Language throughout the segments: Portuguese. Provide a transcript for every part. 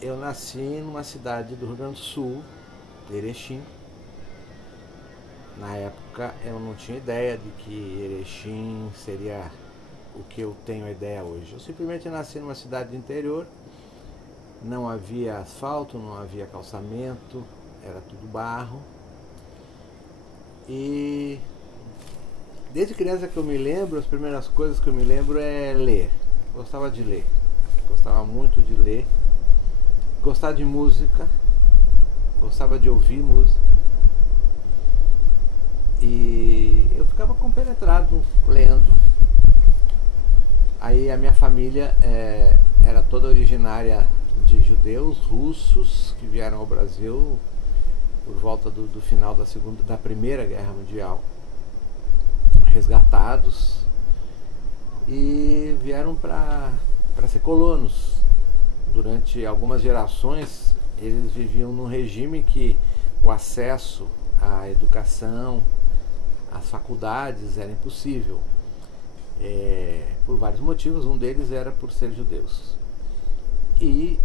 Eu nasci numa cidade do Rio Grande do Sul, Erechim. Na época eu não tinha ideia de que Erechim seria o que eu tenho a ideia hoje. Eu simplesmente nasci numa cidade do interior, não havia asfalto, não havia calçamento, era tudo barro. E desde criança que eu me lembro, as primeiras coisas que eu me lembro é ler. Gostava de ler, gostava muito de ler, gostava de música, gostava de ouvir música. E eu ficava compenetrado lendo. Aí a minha família era toda originária de judeus russos que vieram ao Brasil por volta do final da Primeira Guerra Mundial, resgatados, e vieram para ser colonos. Durante algumas gerações eles viviam num regime que o acesso à educação, às faculdades era impossível, por vários motivos. Um deles era por ser judeus, e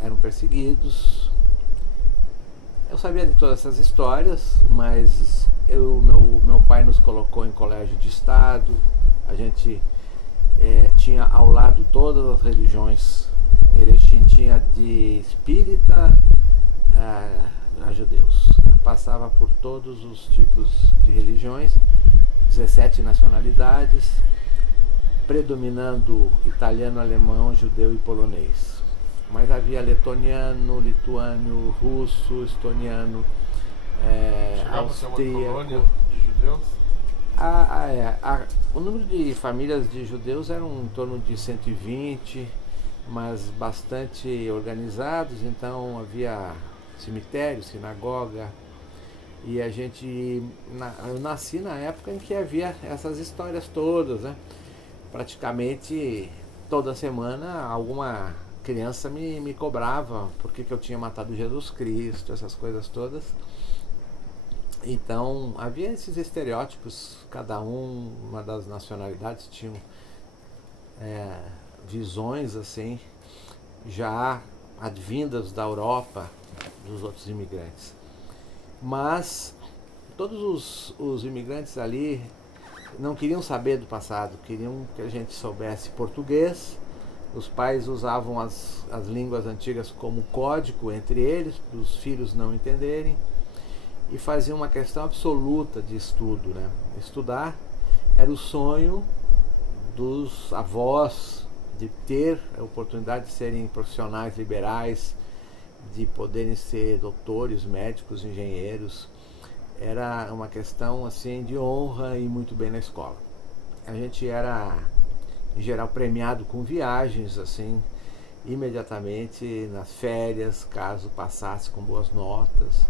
eram perseguidos. Eu sabia de todas essas histórias, mas meu pai nos colocou em colégio de estado. A gente tinha ao lado todas as religiões. Em Erechim tinha de espírita a judeus. Passava por todos os tipos de religiões, 17 nacionalidades, predominando italiano, alemão, judeu e polonês. Mas havia letoniano, lituano, russo, estoniano, austríaco. De judeus? O número de famílias de judeus era em torno de 120, mas bastante organizados. Então havia cemitério, sinagoga. E eu nasci na época em que havia essas histórias todas, né? Praticamente toda semana alguma criança me cobrava porque que eu tinha matado Jesus Cristo, essas coisas todas. Então havia esses estereótipos. Cada uma das nacionalidades tinham visões assim, já advindas da Europa, dos outros imigrantes. Mas todos os imigrantes ali não queriam saber do passado, queriam que a gente soubesse português. Os pais usavam as línguas antigas como código entre eles, para os filhos não entenderem, e faziam uma questão absoluta de estudo, né? Estudar era o sonho dos avós, de ter a oportunidade de serem profissionais liberais, de poderem ser doutores, médicos, engenheiros. Era uma questão assim de honra e muito bem na escola. A gente era em geral premiado com viagens assim imediatamente nas férias, caso passasse com boas notas.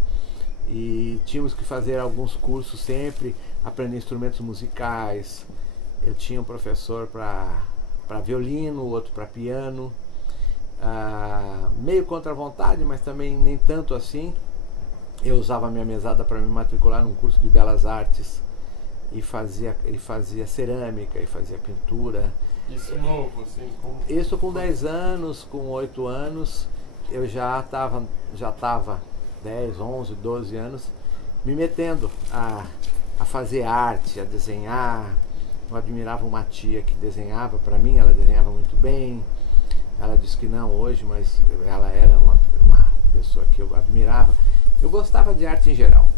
E tínhamos que fazer alguns cursos sempre, aprender instrumentos musicais. Eu tinha um professor para violino, outro para piano, meio contra a vontade, mas também nem tanto assim. Eu usava a minha mesada para me matricular num curso de belas artes e fazia cerâmica e fazia pintura. Isso novo, assim? Isso com 10 anos, com 8 anos, eu já estava 10, 11, 12 anos me metendo a fazer arte, a desenhar. Eu admirava uma tia que desenhava para mim, ela desenhava muito bem. Ela disse que não hoje, mas ela era uma pessoa que eu admirava. Eu gostava de arte em geral.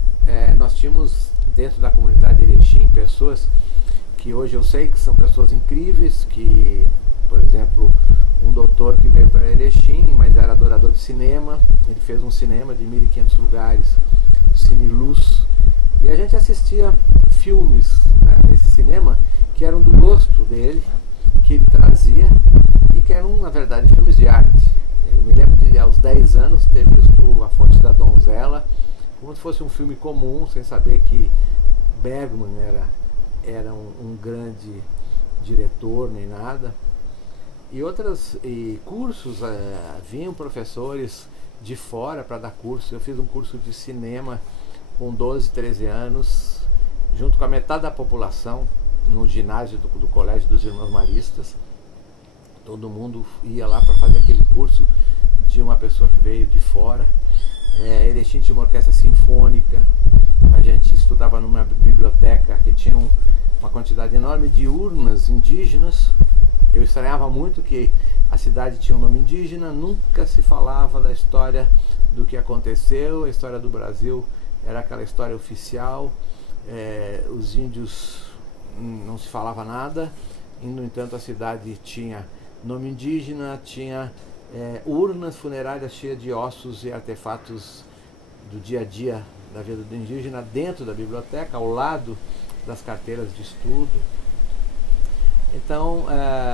Nós tínhamos dentro da comunidade de Erechim pessoas que hoje eu sei que são pessoas incríveis, que, por exemplo, um doutor que veio para Erechim, mas era adorador de cinema. Ele fez um cinema de 1.500 lugares, Cine Luz, e a gente assistia filmes, né, nesse cinema que eram do gosto dele, que ele trazia, e que eram, na verdade, filmes de arte. Eu me lembro de, aos 10 anos, ter visto A Fonte da Donzela, como se fosse um filme comum, sem saber que Bergman era um grande diretor, nem nada. E cursos, vinham professores de fora para dar curso. Eu fiz um curso de cinema com 12, 13 anos, junto com a metade da população, no ginásio do Colégio dos Irmãos Maristas. Todo mundo ia lá para fazer aquele curso de uma pessoa que veio de fora. Erechim tinha uma orquestra sinfônica, a gente estudava numa biblioteca que tinha uma quantidade enorme de urnas indígenas. Eu estranhava muito que a cidade tinha um nome indígena, nunca se falava da história do que aconteceu. A história do Brasil era aquela história oficial, os índios não se falava nada, e no entanto a cidade tinha nome indígena, tinha urnas funerárias cheias de ossos e artefatos do dia a dia da vida do indígena dentro da biblioteca, ao lado das carteiras de estudo. Então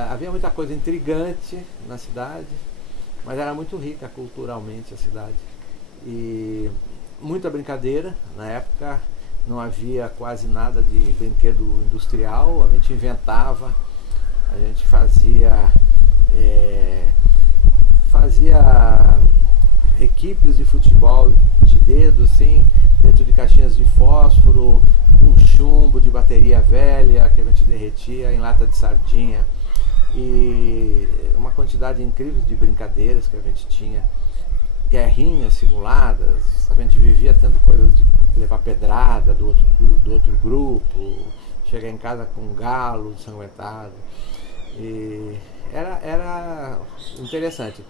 havia muita coisa intrigante na cidade, mas era muito rica culturalmente a cidade. E muita brincadeira. Na época não havia quase nada de brinquedo industrial, a gente inventava, a gente fazia equipes de futebol de dedo, assim, dentro de caixinhas de fósforo, um chumbo de bateria velha que a gente derretia em lata de sardinha, e uma quantidade incrível de brincadeiras que a gente tinha, guerrinhas simuladas. A gente vivia tendo coisas de levar pedrada do outro grupo, chegar em casa com um galo ensanguentado, e era interessante.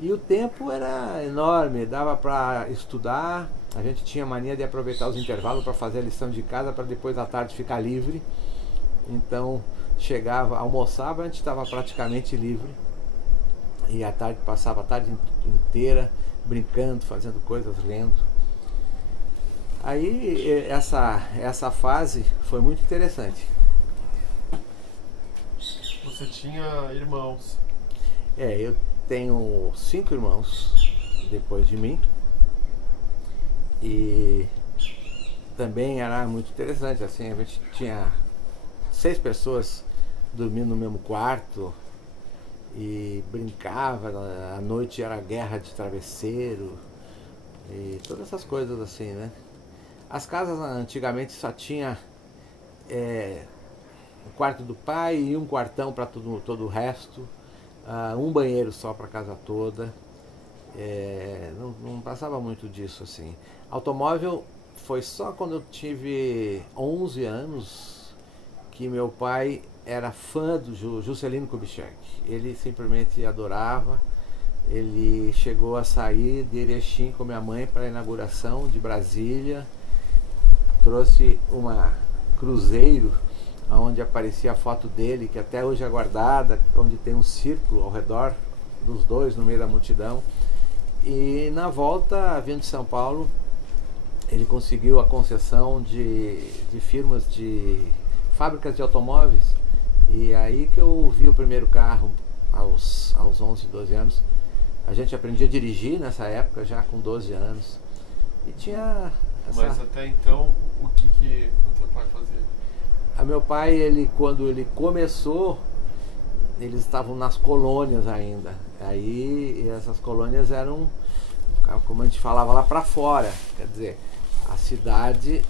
E o tempo era enorme, dava para estudar. A gente tinha mania de aproveitar os intervalos para fazer a lição de casa, para depois à tarde ficar livre. Então chegava, almoçava, a gente estava praticamente livre, e à tarde passava a tarde inteira brincando, fazendo coisas, lendo. Aí essa fase foi muito interessante. Você tinha irmãos? Eu tenho 5 irmãos depois de mim, e também era muito interessante, assim, a gente tinha 6 pessoas dormindo no mesmo quarto e brincava. À noite era guerra de travesseiro e todas essas coisas assim, né? As casas antigamente só tinha o quarto do pai e um quartão para todo o resto, um banheiro só para a casa toda. Não passava muito disso, assim. Automóvel foi só quando eu tive 11 anos que meu pai era fã do Juscelino Kubitschek. Ele simplesmente adorava. Ele chegou a sair de Erechim com minha mãe para a inauguração de Brasília. Trouxe uma Cruzeiro, onde aparecia a foto dele, que até hoje é guardada, onde tem um círculo ao redor dos dois, no meio da multidão. E na volta, vindo de São Paulo, ele conseguiu a concessão de firmas de fábricas de automóveis. E aí que eu vi o primeiro carro aos 11, 12 anos. A gente aprendia a dirigir nessa época, já com 12 anos. E tinha Mas até então, o que o teu pai fazia? Meu pai, quando ele começou, eles estavam nas colônias ainda. Aí essas colônias eram, como a gente falava, lá para fora. Quer dizer, a cidade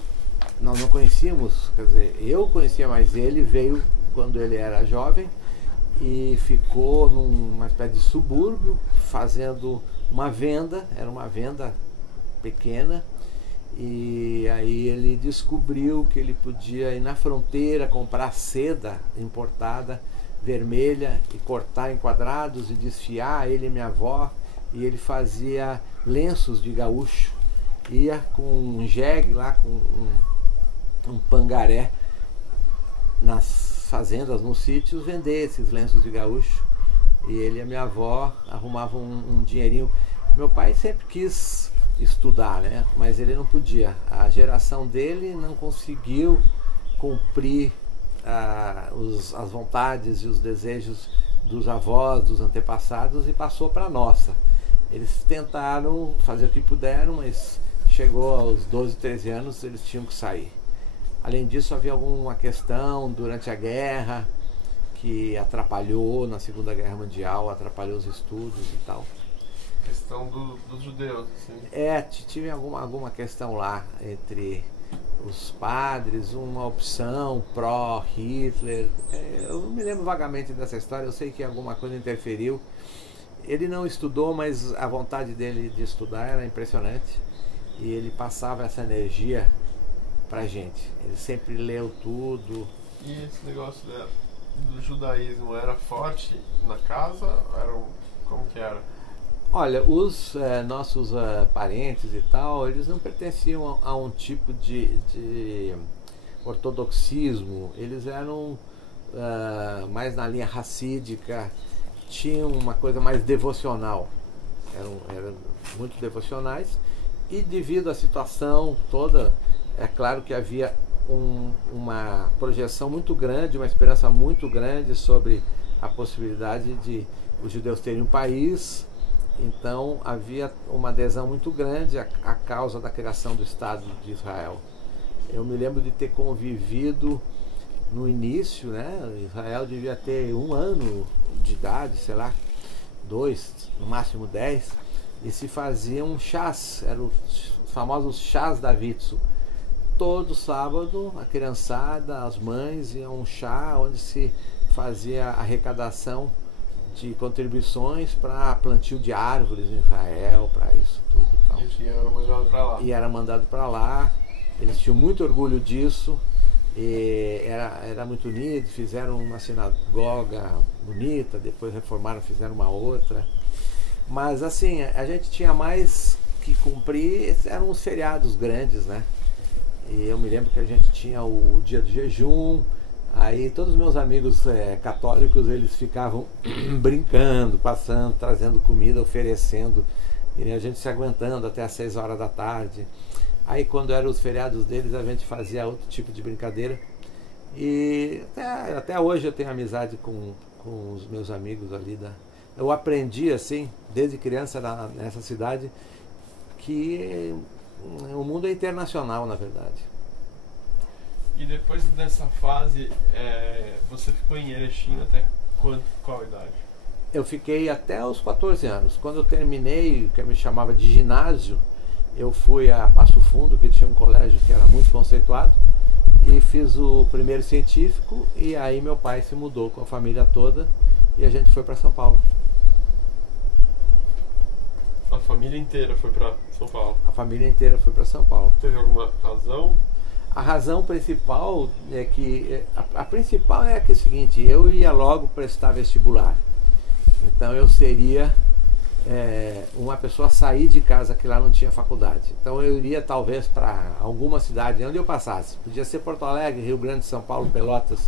nós não conhecíamos. Quer dizer, eu conhecia, mas ele veio quando ele era jovem e ficou numa espécie de subúrbio fazendo uma venda. Era uma venda pequena. E aí ele descobriu que ele podia ir na fronteira comprar seda importada vermelha e cortar em quadrados e desfiar, ele e minha avó. E ele fazia lenços de gaúcho, ia com um jegue lá, com um pangaré nas fazendas, nos sítios, vender esses lenços de gaúcho. E ele e a minha avó arrumavam um dinheirinho. Meu pai sempre quis estudar, né? Mas ele não podia. A geração dele não conseguiu cumprir as vontades e os desejos dos avós, dos antepassados, e passou para a nossa. Eles tentaram fazer o que puderam, mas chegou aos 12, 13 anos, eles tinham que sair. Além disso, havia alguma questão durante a guerra que atrapalhou, na Segunda Guerra Mundial, atrapalhou os estudos e tal. Questão dos judeus, assim. Tive alguma questão lá entre os padres, uma opção pró-Hitler. Eu não me lembro vagamente dessa história, eu sei que alguma coisa interferiu Ele não estudou, mas a vontade dele de estudar era impressionante. E ele passava essa energia pra gente. Ele sempre leu tudo. E esse negócio do judaísmo era forte na casa? Como que era? Olha, os nossos parentes e tal, eles não pertenciam a um tipo de ortodoxismo. Eles eram mais na linha racídica, tinham uma coisa mais devocional. Eram muito devocionais. E devido à situação toda, é claro que havia uma projeção muito grande, uma esperança muito grande sobre a possibilidade de os judeus terem um país. Então havia uma adesão muito grande à causa da criação do Estado de Israel. Eu me lembro de ter convivido no início, né? Israel devia ter 1 ano de idade, sei lá, 2, no máximo 10, e se faziam chás, eram os famosos chás da Vitsu. Todo sábado a criançada, as mães iam a um chá onde se fazia arrecadação de contribuições para plantio de árvores em Israel, para isso tudo. Tal. E o dinheiro era mandado para lá. E era mandado para lá. Eles tinham muito orgulho disso. E era muito unido. Fizeram uma sinagoga bonita, depois reformaram, fizeram uma outra. Mas assim, a gente tinha mais que cumprir, eram os feriados grandes, né? E eu me lembro que a gente tinha o dia do jejum. Aí todos os meus amigos católicos, eles ficavam brincando, passando, trazendo comida, oferecendo, e a gente se aguentando até às 6 horas da tarde. Aí quando eram os feriados deles, a gente fazia outro tipo de brincadeira. E até hoje eu tenho amizade com os meus amigos ali. Eu aprendi assim, desde criança nessa cidade, que o mundo é internacional, na verdade. E depois dessa fase, você ficou em Erechim até qual idade? Eu fiquei até os 14 anos. Quando eu terminei, que eu me chamava de ginásio, eu fui a Passo Fundo, que tinha um colégio que era muito conceituado, e fiz o primeiro científico, e aí meu pai se mudou com a família toda, e a gente foi para São Paulo. A família inteira foi para São Paulo? A família inteira foi para São Paulo. Teve alguma razão? A razão principal é que a principal é que é o seguinte: eu ia logo prestar vestibular, então eu seria uma pessoa a sair de casa, que lá não tinha faculdade. Então eu iria talvez para alguma cidade onde eu passasse, podia ser Porto Alegre, Rio Grande, São Paulo, Pelotas,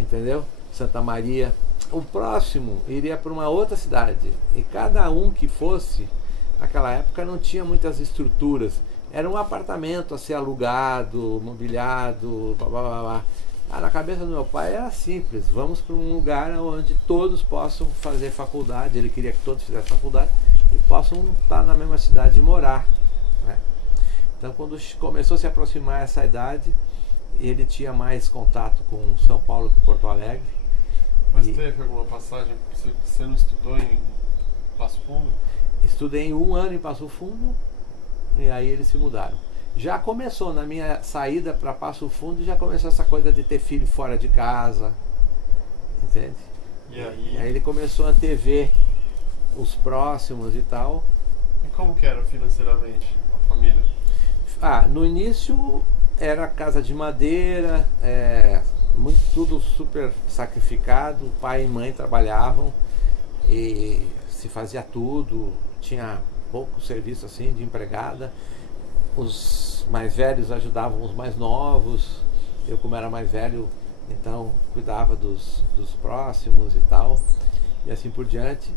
entendeu? Santa Maria. O próximo iria para uma outra cidade, e cada um que fosse, naquela época não tinha muitas estruturas. Era um apartamento a ser alugado, mobiliado, blá, blá, blá, blá. Na cabeça do meu pai era simples: vamos para um lugar onde todos possam fazer faculdade. Ele queria que todos fizessem faculdade e possam estar na mesma cidade e morar, né? Então quando começou a se aproximar essa idade, ele tinha mais contato com São Paulo que Porto Alegre. Mas teve alguma passagem? Você não estudou em Passo Fundo? Estudei 1 ano em Passo Fundo. E aí eles se mudaram. Já começou, na minha saída para Passo Fundo, já começou essa coisa de ter filho fora de casa, entende? E aí ele começou a antever os próximos e tal. E como que era financeiramente a família? No início era casa de madeira, tudo super sacrificado. Pai e mãe trabalhavam e se fazia tudo, tinha pouco serviço assim de empregada. Os mais velhos ajudavam os mais novos. Eu, como era mais velho, então cuidava dos próximos e tal, e assim por diante.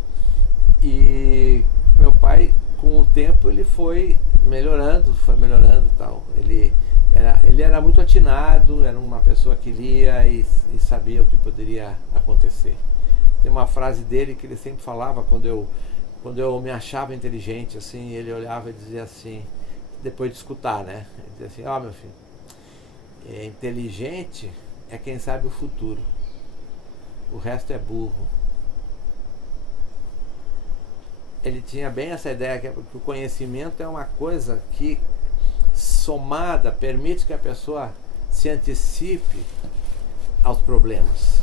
E meu pai, com o tempo, ele foi melhorando tal. Ele era muito atinado, era uma pessoa que lia e sabia o que poderia acontecer. Tem uma frase dele que ele sempre falava quando eu me achava inteligente, assim, ele olhava e dizia assim, depois de escutar, né? Ele dizia assim: meu filho, inteligente é quem sabe o futuro, o resto é burro. Ele tinha bem essa ideia que o conhecimento é uma coisa que, somada, permite que a pessoa se antecipe aos problemas.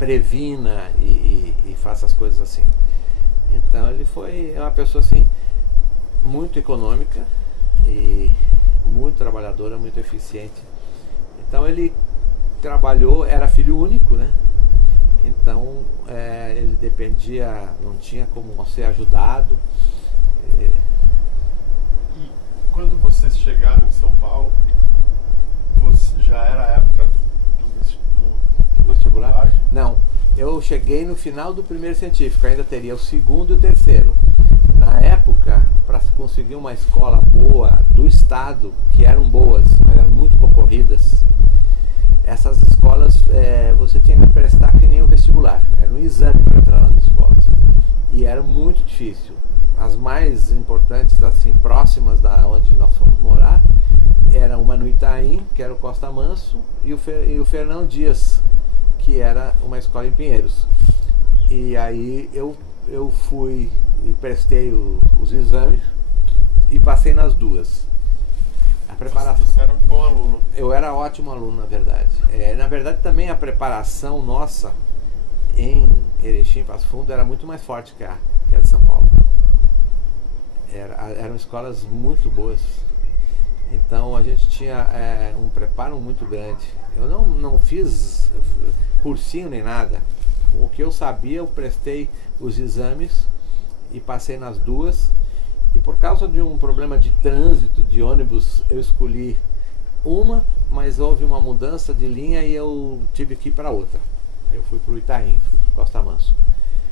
previna e faça as coisas assim. Então ele foi uma pessoa assim muito econômica e muito trabalhadora, muito eficiente. Então ele trabalhou, era filho único, né? Então ele dependia, não tinha como ser ajudado. E quando vocês chegaram em São Paulo, já era a época do vestibular? Não, eu cheguei no final do primeiro científico, ainda teria o segundo e o terceiro. Na época, para conseguir uma escola boa do estado, que eram boas, mas eram muito concorridas, essas escolas você tinha que prestar que nem um vestibular, era um exame para entrar nas escolas, e era muito difícil. As mais importantes, assim, próximas da onde nós fomos morar, era uma no Itaim, que era o Costa Manso, e o Fernão Dias, que era uma escola em Pinheiros. E aí eu fui e prestei os exames e passei nas duas. A preparação. Você era um bom aluno? Eu era ótimo aluno, na verdade. Na verdade, também a preparação nossa em Erechim, Passo Fundo, era muito mais forte que a de São Paulo. Eram escolas muito boas. Então a gente tinha um preparo muito grande. Eu não fiz cursinho nem nada. O que eu sabia, eu prestei os exames e passei nas duas. E por causa de um problema de trânsito, de ônibus, eu escolhi uma, mas houve uma mudança de linha e eu tive que ir para outra. Eu fui para o Itaim, fui para o Costa Manso.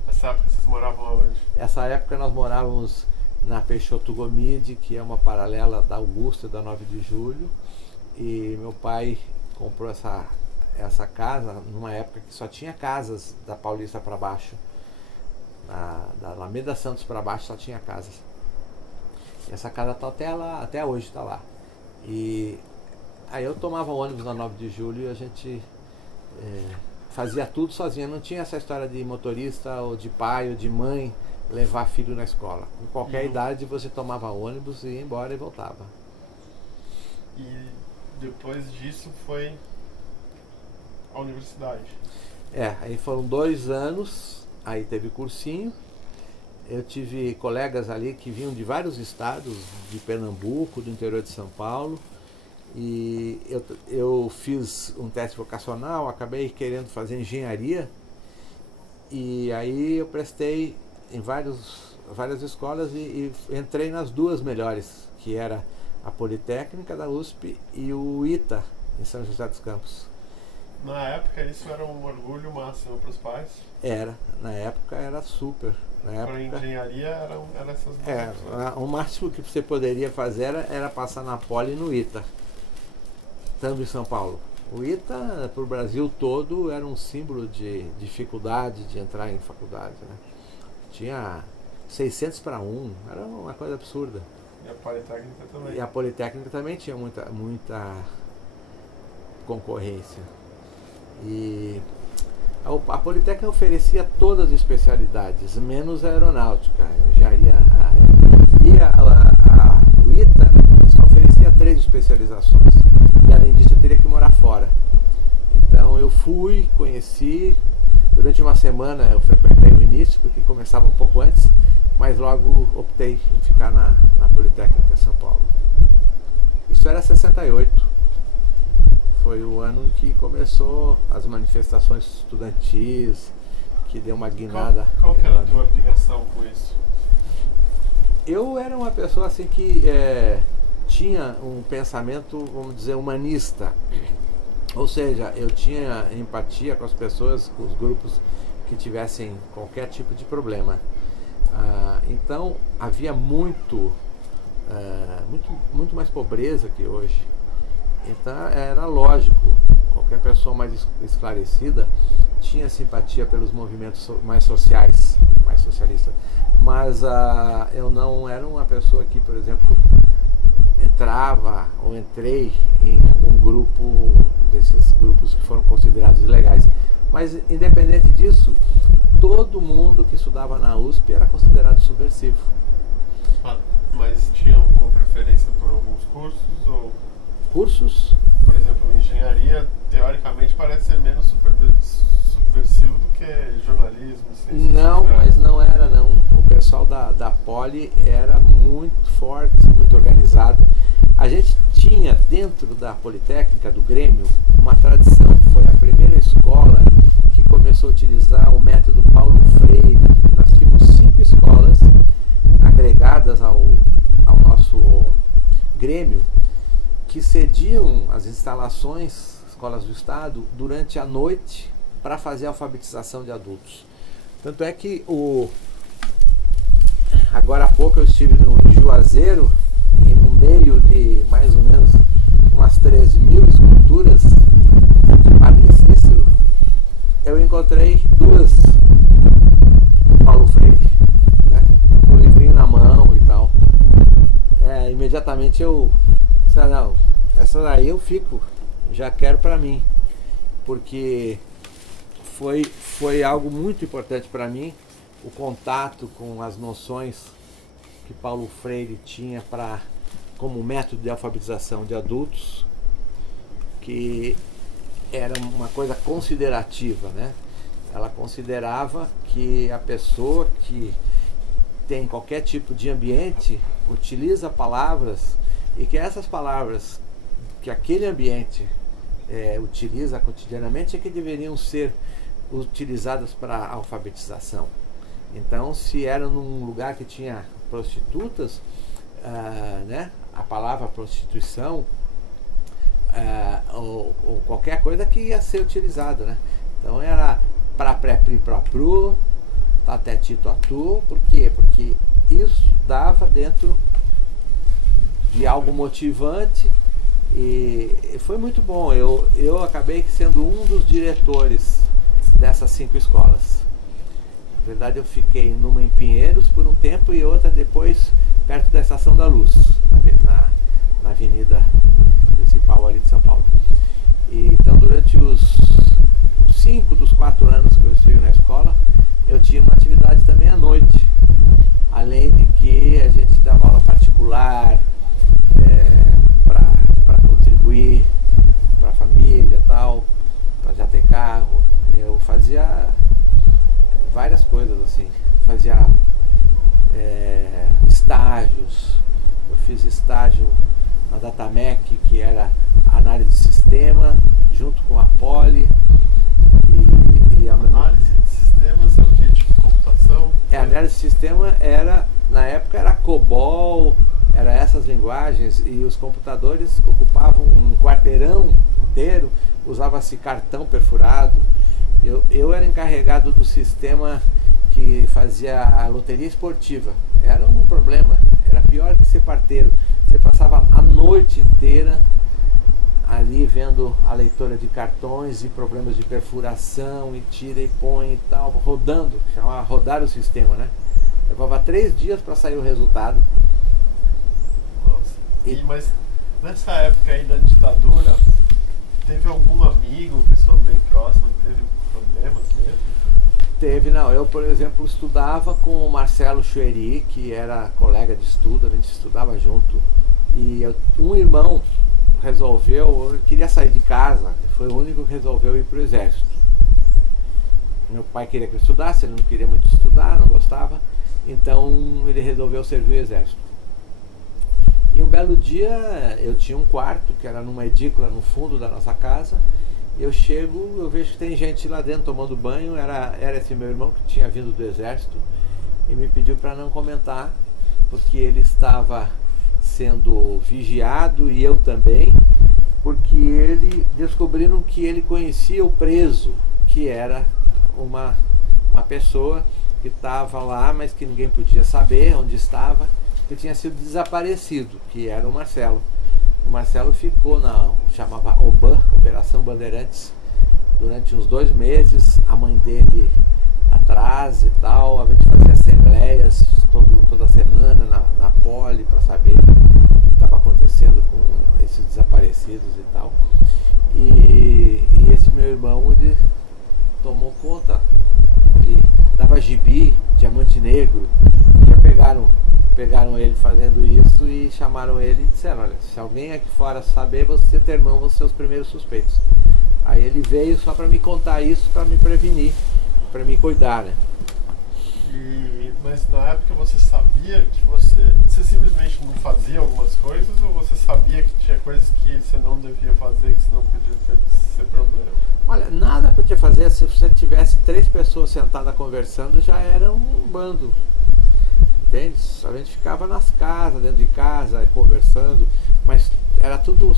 Essa época vocês moravam onde? Essa época nós morávamos na Peixoto Gomide, que é uma paralela da Augusta e da 9 de Julho. E meu pai comprou essa casa numa época que só tinha casas da Paulista para baixo. Da Alameda Santos para baixo só tinha casas. E essa casa tá até hoje está lá. E aí eu tomava ônibus na 9 de Julho e a gente fazia tudo sozinho. Não tinha essa história de motorista ou de pai ou de mãe levar filho na escola. Com qualquer idade você tomava ônibus e ia embora e voltava. E depois disso foi a universidade? Aí foram 2 anos, aí teve cursinho. Eu tive colegas ali que vinham de vários estados, de Pernambuco, do interior de São Paulo. E eu fiz um teste vocacional, acabei querendo fazer engenharia. E aí eu prestei em várias escolas e entrei nas duas melhores, que era a Politécnica da USP e o ITA, em São José dos Campos. Na época isso era um orgulho máximo para os pais? Na época era super. Para engenharia eram essas duas. O máximo que você poderia fazer era passar na Poli e no ITA, estando em São Paulo. O ITA, para o Brasil todo, era um símbolo de dificuldade de entrar em faculdade, né? Tinha 600 para 1, era uma coisa absurda. E a Politécnica também. E a Politécnica também tinha muita concorrência. E a Politécnica oferecia todas as especialidades, menos a aeronáutica, a engenharia e o ITA só oferecia 3 especializações. E além disso eu teria que morar fora. Então eu fui, conheci. Durante uma semana eu frequentei o início, porque começava um pouco antes, mas logo optei em ficar na Politécnica de São Paulo. Isso era 68. Foi o ano em que começou as manifestações estudantis, que deu uma guinada. Qual que era a tua ligação com isso? Eu era uma pessoa assim que tinha um pensamento, vamos dizer, humanista. Ou seja, eu tinha empatia com as pessoas, com os grupos que tivessem qualquer tipo de problema. Então havia muito mais pobreza que hoje. Então era lógico, qualquer pessoa mais esclarecida tinha simpatia pelos movimentos mais sociais, mais socialistas. Mas eu não era uma pessoa que, por exemplo, entrava ou entrei em algum grupo desses grupos que foram considerados ilegais. Mas independente disso, todo mundo que estudava na USP era considerado subversivo. Mas tinha alguma preferência por alguns cursos? Ou... Cursos? Por exemplo, engenharia, teoricamente, parece ser menos subversiva subversivo do que jornalismo, ciência Não, social. mas não era não. O pessoal da Poli era muito forte, muito organizado. A gente tinha dentro da Politécnica, do Grêmio, uma tradição. Foi a primeira escola que começou a utilizar o método Paulo Freire. Nós tínhamos 5 escolas agregadas ao nosso Grêmio, que cediam as instalações, escolas do Estado, durante a noite para fazer a alfabetização de adultos. Tanto é que agora há pouco eu estive em Juazeiro e no meio de mais ou menos umas 3.000 esculturas de Padre Cícero, eu encontrei 2 do Paulo Freire, né? Com o livrinho na mão e tal. Imediatamente eu disse, não, essa daí eu fico, já quero para mim, porque foi algo muito importante para mim, o contato com as noções que Paulo Freire tinha como método de alfabetização de adultos, que era uma coisa considerativa, né? Ela considerava que a pessoa que tem qualquer tipo de ambiente utiliza palavras, e que essas palavras que aquele ambiente utiliza cotidianamente é que deveriam ser utilizadas para a alfabetização. Então, se era num lugar que tinha prostitutas, né, a palavra prostituição ou qualquer coisa que ia ser utilizada, né? Então era pra pré pri pra pru, taté tito atu. Por quê? Porque isso dava dentro de algo motivante e foi muito bom. Eu acabei sendo um dos diretores dessas 5 escolas. Na verdade, eu fiquei numa em Pinheiros por um tempo e outra depois perto da Estação da Luz, na avenida principal ali de São Paulo. E, então, durante os 5 dos 4 anos que eu estive na escola, eu tinha uma atividade também à noite, além de que a gente dava aula particular para contribuir para a família e tal, para já ter carro. Eu fazia várias coisas assim, fazia estágios. Eu fiz estágio na Datamec, que era análise de sistema, junto com a Poli. Análise de sistemas é o que? Tipo computação? Análise de sistema na época era COBOL, era essas linguagens, e os computadores ocupavam um quarteirão inteiro, usava-se cartão perfurado. Eu era encarregado do sistema que fazia a loteria esportiva. Era um problema, era pior que ser parteiro. Você passava a noite inteira ali vendo a leitura de cartões e problemas de perfuração e tira e põe e tal, rodando, chamava rodar o sistema, né? Levava 3 dias para sair o resultado. Nossa. Mas nessa época aí da ditadura, teve algum amigo, pessoa bem próxima, que teve problemas mesmo? Teve, não. Eu, por exemplo, estudava com o Marcelo Chueri, que era colega de estudo, a gente estudava junto. E um irmão ele queria sair de casa, foi o único que resolveu ir para o exército. Meu pai queria que eu estudasse, ele não queria muito estudar, não gostava, então ele resolveu servir o exército. E um belo dia eu tinha um quarto que era numa edícula no fundo da nossa casa. Eu chego, eu vejo que tem gente lá dentro tomando banho. Era esse meu irmão que tinha vindo do exército e me pediu para não comentar, porque ele estava sendo vigiado e eu também, porque descobriram que ele conhecia o preso, que era uma pessoa que estava lá, mas que ninguém podia saber onde estava, que tinha sido desaparecido, que era o Marcelo. O Marcelo ficou chamava OBAN, Operação Bandeirantes, durante uns 2 meses. A mãe dele atrás e tal, a gente fazia assembleias toda semana na Poli para saber o que estava acontecendo com esses desaparecidos e tal. E esse meu irmão, ele tomou conta, ele dava gibi, diamante negro. Já pegaram ele fazendo isso e chamaram ele e disseram: olha, se alguém aqui fora saber, você e teu irmão vão ser os primeiros suspeitos. Aí ele veio só para me contar isso, para me prevenir, para me cuidar, né? Mas na época você sabia que você simplesmente não fazia algumas coisas, ou você sabia que tinha coisas que você não devia fazer, que senão podia ser problema? Olha, nada podia fazer. Se você tivesse 3 pessoas sentadas conversando, já era um bando, entende? A gente ficava nas casas, dentro de casa, conversando, mas era tudo.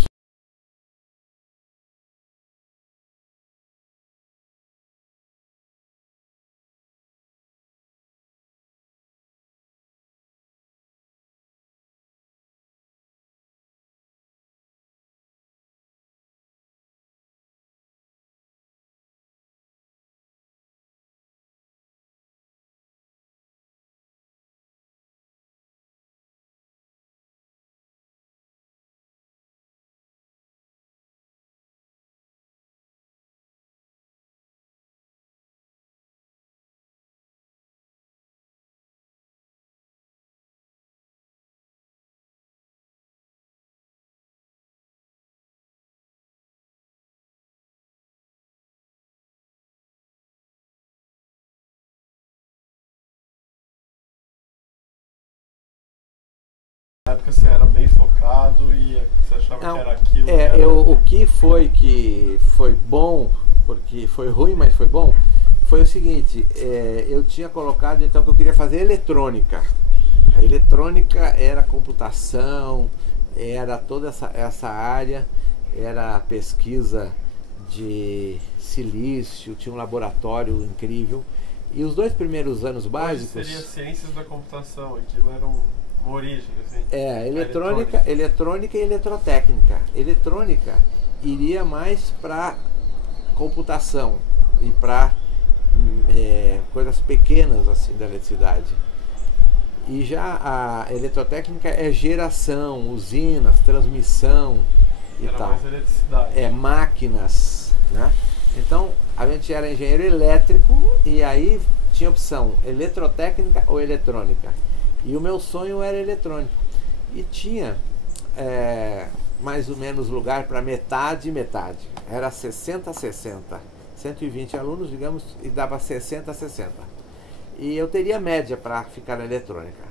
Na época você era bem focado e você achava Não, que era aquilo que era... o que foi bom, porque foi ruim, mas foi bom, foi o seguinte: eu tinha colocado então que eu queria fazer eletrônica. A eletrônica era computação, era toda essa área, era pesquisa de silício, tinha um laboratório incrível. E os 2 primeiros anos básicos... Hoje seria ciências da computação, aquilo era uma origem, assim. Eletrônica e eletrotécnica. Eletrônica iria mais para computação e para coisas pequenas assim da eletricidade. E já a eletrotécnica é geração, usinas, transmissão e Era tal. mais eletricidade. Máquinas, né? Então a gente era engenheiro elétrico e aí tinha opção eletrotécnica ou eletrônica. E o meu sonho era eletrônico. E tinha mais ou menos lugar para metade. Era 60-60. 120 alunos, digamos, e dava 60-60. E eu teria média para ficar na eletrônica.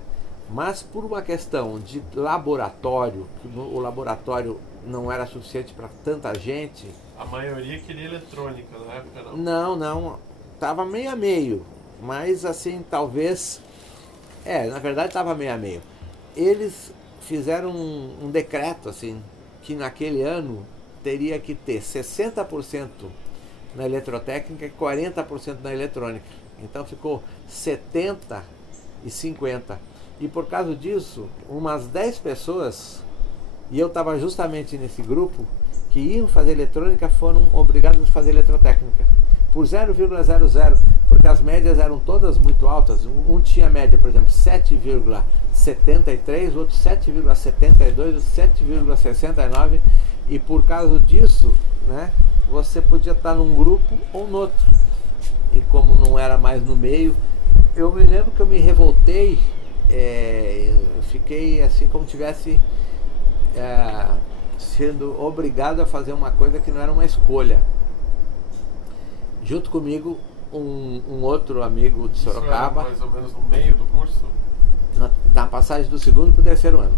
Mas por uma questão de laboratório, que o laboratório não era suficiente para tanta gente... A maioria queria eletrônica na época, não? Não. Tava meio a meio. Mas assim, talvez... na verdade estava meio a meio. Eles fizeram um decreto assim, que naquele ano teria que ter 60% na eletrotécnica e 40% na eletrônica. Então ficou 70 e 50. E por causa disso, umas 10 pessoas, e eu estava justamente nesse grupo, que iam fazer eletrônica foram obrigados a fazer eletrotécnica. Por 0,00, porque as médias eram todas muito altas. Um tinha média, por exemplo, 7,73, o outro 7,72, o 7,69, e por causa disso, né, você podia estar num grupo ou no outro. E como não era mais no meio, eu me lembro que eu me revoltei, eu fiquei assim como tivesse sendo obrigado a fazer uma coisa que não era uma escolha. Junto comigo, um outro amigo de Sorocaba. Isso era mais ou menos no meio do curso? Na passagem do 2º para o 3º ano.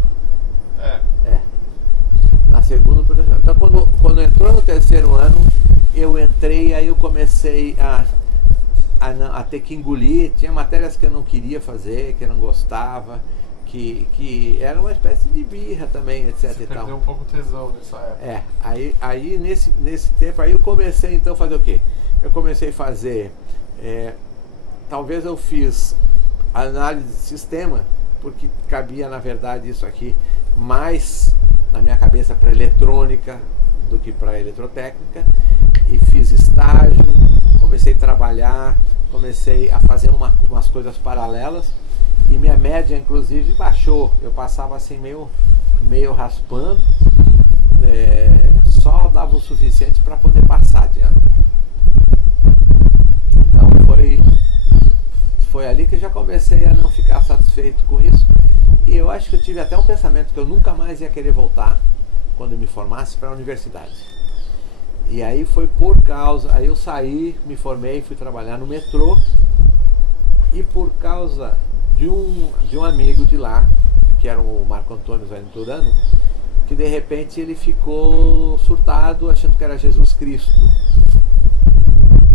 Na 2º para o 3º ano. Então, quando entrou no 3º ano, eu entrei, aí eu comecei a ter que engolir. Tinha matérias que eu não queria fazer, que eu não gostava, que era uma espécie de birra também, etc. Você e tal. perdeu um pouco o tesão nessa época. Aí nesse tempo aí eu comecei então a fazer o quê? Eu comecei a fazer, talvez eu fiz análise de sistema, porque cabia na verdade isso aqui mais na minha cabeça para eletrônica do que para eletrotécnica, e fiz estágio, comecei a trabalhar, comecei a fazer umas coisas paralelas, e minha média inclusive baixou. Eu passava assim meio raspando, só dava o suficiente para poder passar de ano. Então foi ali que eu já comecei a não ficar satisfeito com isso, e eu acho que eu tive até um pensamento que eu nunca mais ia querer voltar quando eu me formasse para a universidade. E aí foi por causa, aí eu saí, me formei, fui trabalhar no metrô, e por causa de um amigo de lá, que era o Marco Antônio Venturano, que de repente ele ficou surtado achando que era Jesus Cristo.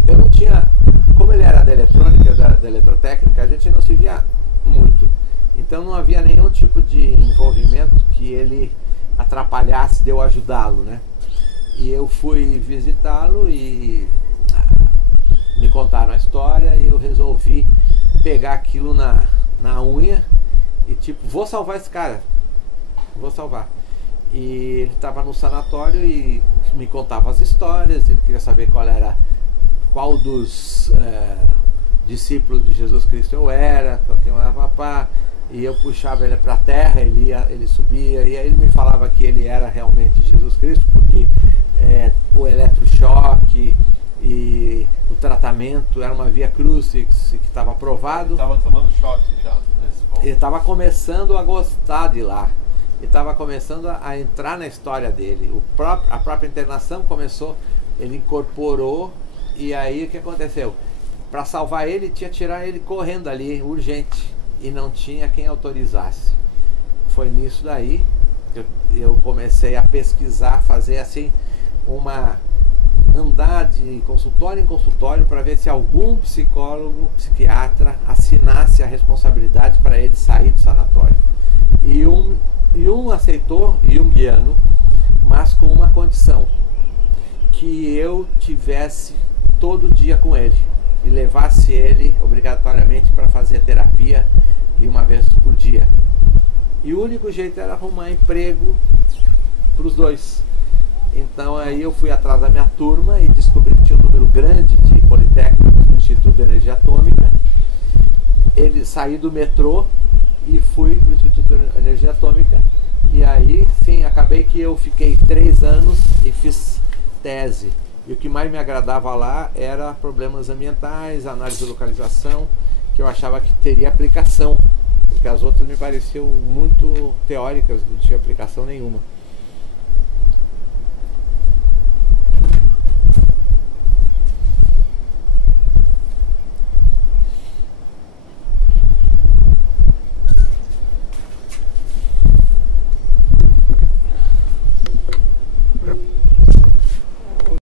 Eu não tinha, como ele era da eletrônica, da eletrotécnica, a gente não se via muito, então não havia nenhum tipo de envolvimento que ele atrapalhasse de eu ajudá-lo, né? E eu fui visitá-lo e me contaram a história e eu resolvi pegar aquilo na unha e tipo, vou salvar esse cara, vou salvar. E ele estava no sanatório e me contava as histórias, ele queria saber qual dos discípulos de Jesus Cristo eu era, e eu puxava ele para a terra, ele subia, e aí ele me falava que ele era realmente Jesus Cristo, porque o eletrochoque e o tratamento era uma via crucis que estava aprovado. Ele estava tomando choque já nesse ponto. Ele estava começando a gostar de lá, ele estava começando a entrar na história dele. A própria internação começou, ele incorporou, e aí o que aconteceu? Para salvar ele, tinha que tirar ele correndo ali, urgente, e não tinha quem autorizasse. Foi nisso daí que eu comecei a pesquisar, fazer assim andar de consultório em consultório para ver se algum psicólogo, psiquiatra assinasse a responsabilidade para ele sair do sanatório. E um aceitou, junguiano, mas com uma condição: que eu tivesse todo dia com ele e levasse ele obrigatoriamente para fazer terapia, e uma vez por dia. E o único jeito era arrumar emprego para os dois. Então aí eu fui atrás da minha turma e descobri que tinha um número grande de politécnicos no Instituto de Energia Atômica. Saí do metrô e fui para o Instituto de Energia Atômica. E aí sim, acabei que eu fiquei 3 anos e fiz tese. E o que mais me agradava lá era problemas ambientais, análise de localização, que eu achava que teria aplicação, porque as outras me pareciam muito teóricas, não tinha aplicação nenhuma.